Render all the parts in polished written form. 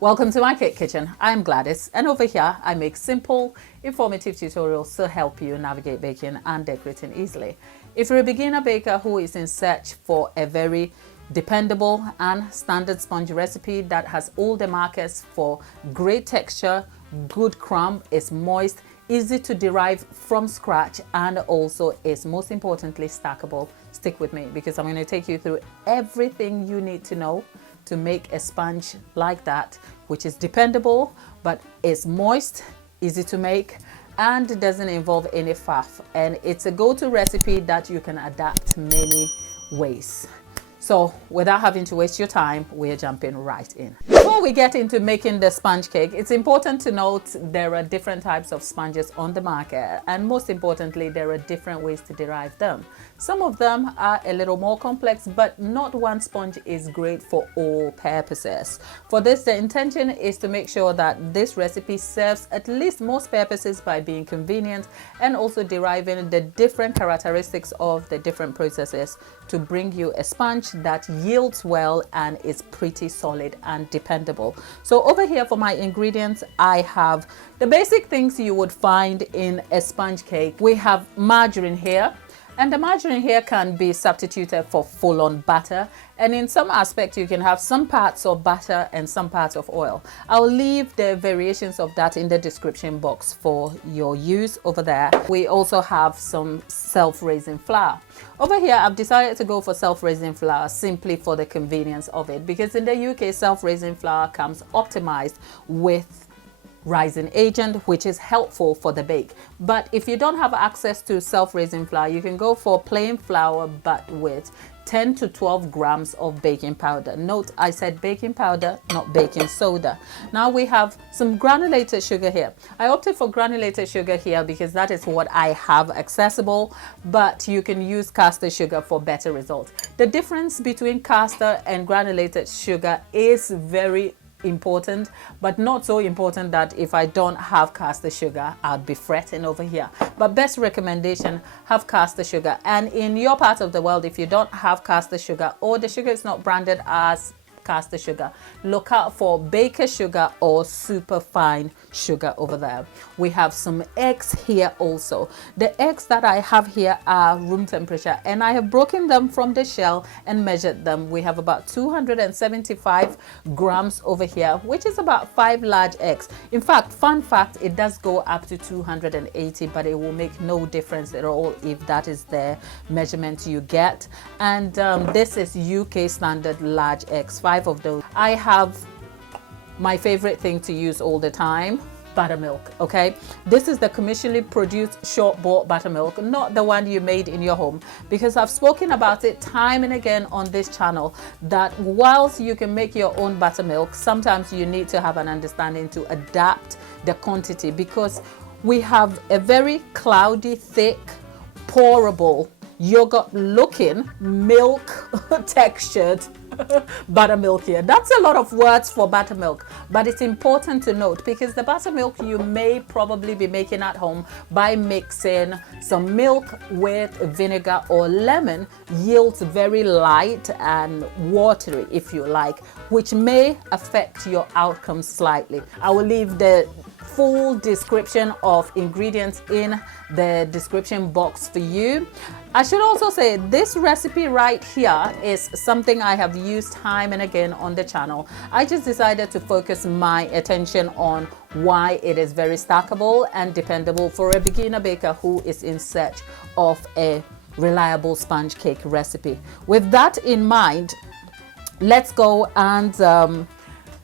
Welcome to my cake kitchen. I'm Gladys, and over here I make simple, informative tutorials to help you navigate baking and decorating easily. If you're a beginner baker who is in search for a very dependable and standard sponge recipe that has all the markers for great texture, good crumb, is moist, easy to derive from scratch, and also is most importantly stackable, stick with me because I'm going to take you through everything you need to know to make a sponge like that, which is dependable but is moist, easy to make, and doesn't involve any faff. And it's a go-to recipe that you can adapt many ways. So without having to waste your time, we're jumping right in. Before we get into making the sponge cake, it's important to note there are different types of sponges on the market, and most importantly, there are different ways to derive them. Some of them are a little more complex, but not one sponge is great for all purposes. For this, the intention is to make sure that this recipe serves at least most purposes by being convenient and also deriving the different characteristics of the different processes to bring you a sponge that yields well and is pretty solid and dependable. So over here for my ingredients, I have the basic things you would find in a sponge cake. We have margarine here, and the margarine here can be substituted for full-on butter, and in some aspects you can have some parts of butter and some parts of oil. I'll leave the variations of that in the description box for your use over there. We also have some self-raising flour. Over here I've decided to go for self-raising flour simply for the convenience of it, because in the UK self-raising flour comes optimized with rising agent, which is helpful for the bake. But if you don't have access to self-raising flour, you can go for plain flour but with 10 to 12 grams of baking powder. Note I said baking powder, not baking soda. Now we have some granulated sugar here. I opted for granulated sugar here because that is what I have accessible, but you can use caster sugar for better results. The difference between caster and granulated sugar is very important, but not so important that if I don't have caster sugar I'd be fretting over here. But best recommendation, have caster sugar. And in your part of the world, if you don't have caster sugar or the sugar is not branded as caster sugar, look out for baker sugar or super fine sugar over there. We have some eggs here also. The eggs that I have here are room temperature, and I have broken them from the shell and measured them. We have about 275 grams over here, which is about 5 large eggs. In fact, fun fact, it does go up to 280, but it will make no difference at all if that is the measurement you get. And this is UK standard large eggs, 5 of those. I have my favorite thing to use all the time, buttermilk. Okay, this is the commercially produced short-bought buttermilk, not the one you made in your home, because I've spoken about it time and again on this channel that whilst you can make your own buttermilk, sometimes you need to have an understanding to adapt the quantity, because we have a very cloudy, thick, pourable, yogurt looking, milk textured buttermilk here. That's a lot of words for buttermilk, but it's important to note because the buttermilk you may probably be making at home by mixing some milk with vinegar or lemon yields very light and watery, if you like, which may affect your outcome slightly. I will leave the full description of ingredients in the description box for you. I should also say this recipe right here is something I have used time and again on the channel. I just decided to focus my attention on why it is very stackable and dependable for a beginner baker who is in search of a reliable sponge cake recipe. With that in mind, let's go and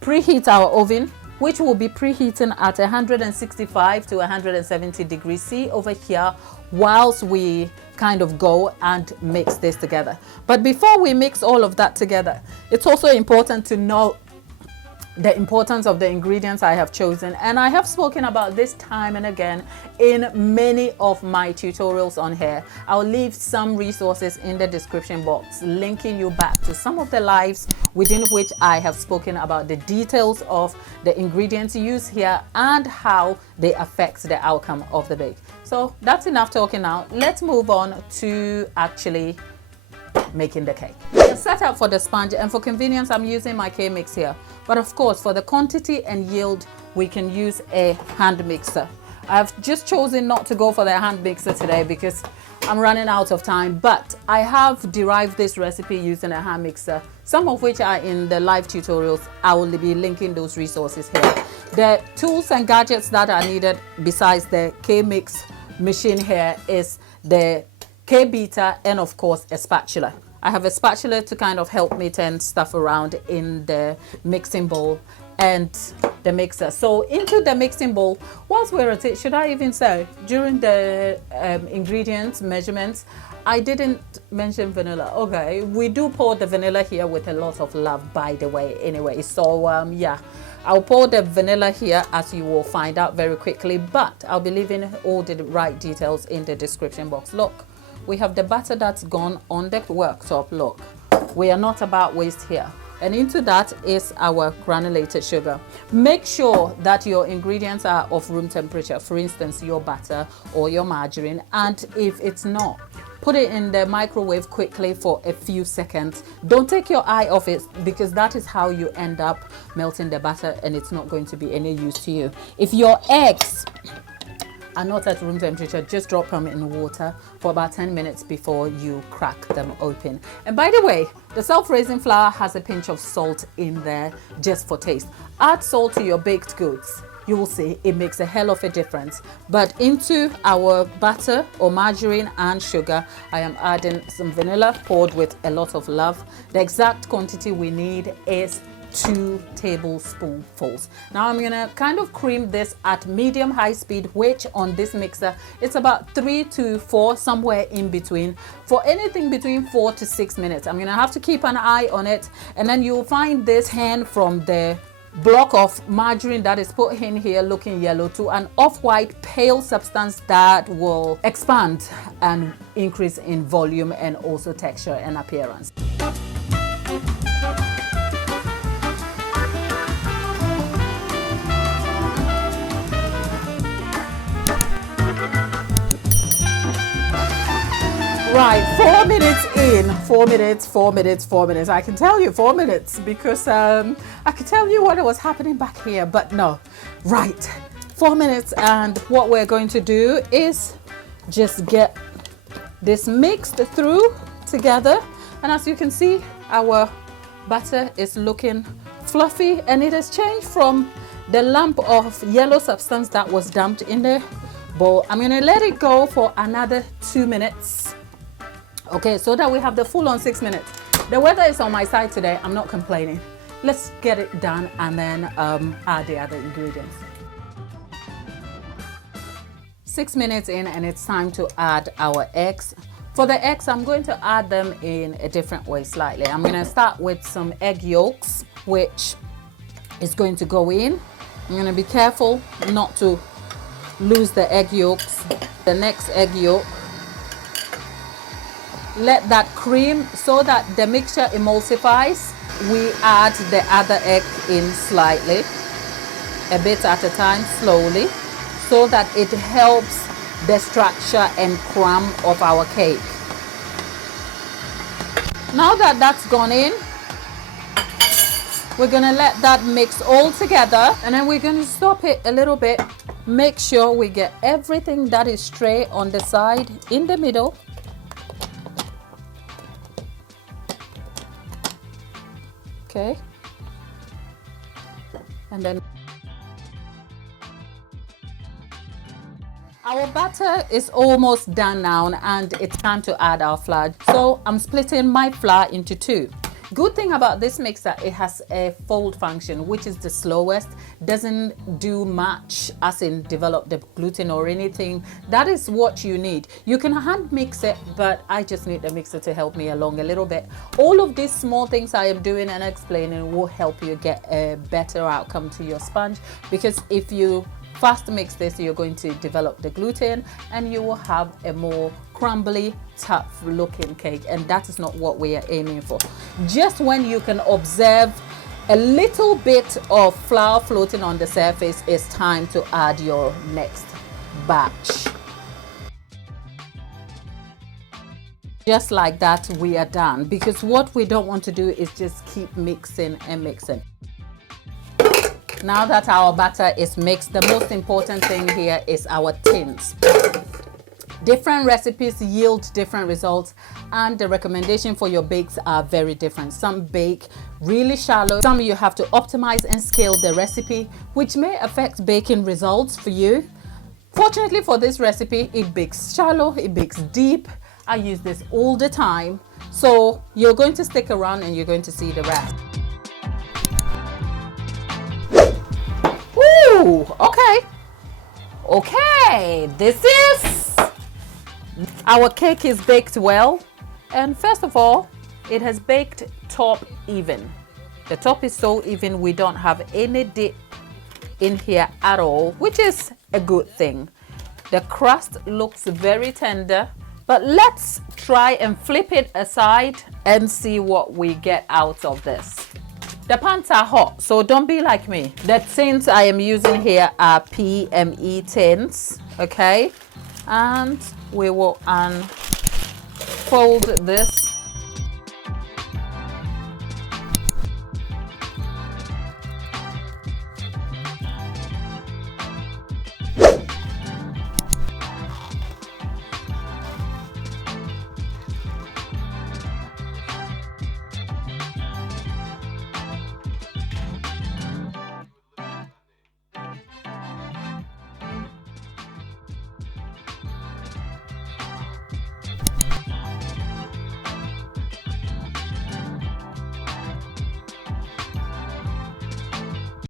preheat our oven, which will be preheating at 165 to 170 degrees C over here whilst we kind of go and mix this together. But before we mix all of that together, it's also important to know the importance of the ingredients I have chosen, and I have spoken about this time and again in many of my tutorials on here. I'll leave some resources in the description box linking you back to some of the lives within which I have spoken about the details of the ingredients used here and how they affect the outcome of the bake. So that's enough talking now. Let's move on to actually making the cake. The setup for the sponge, and for convenience I'm using my K-mix here, but of course for the quantity and yield we can use a hand mixer. I've just chosen not to go for the hand mixer today because I'm running out of time, but I have derived this recipe using a hand mixer, some of which are in the live tutorials. I will be linking those resources here. The tools and gadgets that are needed besides the K-mix machine here is the K-beater and of course a spatula. I have a spatula to kind of help me turn stuff around in the mixing bowl and the mixer. So into the mixing bowl, whilst we're at it, should I even say, during the ingredients measurements, I didn't mention vanilla. Okay, we do pour the vanilla here with a lot of love, by the way, anyway. So yeah, I'll pour the vanilla here, as you will find out very quickly, but I'll be leaving all the right details in the description box. Look, we have the butter that's gone on the worktop. Look, we are not about waste here. And into that is our granulated sugar. Make sure that your ingredients are of room temperature, for instance your butter or your margarine, and if it's not, put it in the microwave quickly for a few seconds. Don't take your eye off it, because that is how you end up melting the butter and it's not going to be any use to you. If your eggs are not at room temperature, just drop them in water for about 10 minutes before you crack them open. And by the way, the self-raising flour has a pinch of salt in there just for taste. Add salt to your baked goods. You will see it makes a hell of a difference. But into our butter or margarine and sugar, I am adding some vanilla poured with a lot of love. The exact quantity we need is 2 tablespoonfuls. Now I'm gonna kind of cream this at medium high speed, which on this mixer it's about 3 to 4, somewhere in between, for anything between 4 to 6 minutes. I'm gonna have to keep an eye on it, and then you'll find this hand from the block of margarine that is put in here looking yellow to an off-white pale substance that will expand and increase in volume and also texture and appearance. Right, 4 minutes in, 4 minutes, 4 minutes, 4 minutes. I can tell you 4 minutes because I could tell you what was happening back here, but no. Right, 4 minutes, and what we're going to do is just get this mixed through together. And as you can see, our butter is looking fluffy, and it has changed from the lump of yellow substance that was dumped in the bowl. I'm gonna let it go for another 2 minutes. Okay, so that we have the full on 6 minutes. The weather is on my side today. I'm not complaining. Let's get it done and then add the other ingredients. 6 minutes in, and it's time to add our eggs. For the eggs, I'm going to add them in a different way slightly. I'm going to start with some egg yolks, which is going to go in. I'm going to be careful not to lose the egg yolks. The next egg yolk. Let that cream so that the mixture emulsifies. We add the other egg in slightly, a bit at a time, slowly, so that it helps the structure and crumb of our cake. Now that that's gone in, we're gonna let that mix all together, and then we're gonna stop it a little bit. Make sure we get everything that is straight on the side in the middle. Okay, and then our batter is almost done now, and it's time to add our flour. So I'm splitting my flour into 2. Good thing about this mixer, it has a fold function, which is the slowest, doesn't do much as in develop the gluten or anything. That is what you need. You can hand mix it, but I just need the mixer to help me along a little bit. All of these small things I am doing and explaining will help you get a better outcome to your sponge, because if you fast mix this, you're going to develop the gluten and you will have a more crumbly, tough looking cake, and that is not what we are aiming for. Just when you can observe a little bit of flour floating on the surface, it's time to add your next batch. Just like that, we are done, because what we don't want to do is just keep mixing and mixing. Now that our batter is mixed, the most important thing here is our tins. Different recipes yield different results, and the recommendation for your bakes are very different. Some bake really shallow, some you have to optimize and scale the recipe, which may affect baking results for you. Fortunately for this recipe, it bakes shallow, it bakes deep. I use this all the time, so you're going to stick around and you're going to see the rest. Ooh, okay, this is our cake is baked well, and first of all, it has baked top even. The top is so even, we don't have any dip in here at all, which is a good thing. The crust looks very tender, but let's try and flip it aside and see what we get out of this. The pans are hot, so don't be like me. The tins I am using here are PME tins, okay? And we will unfold this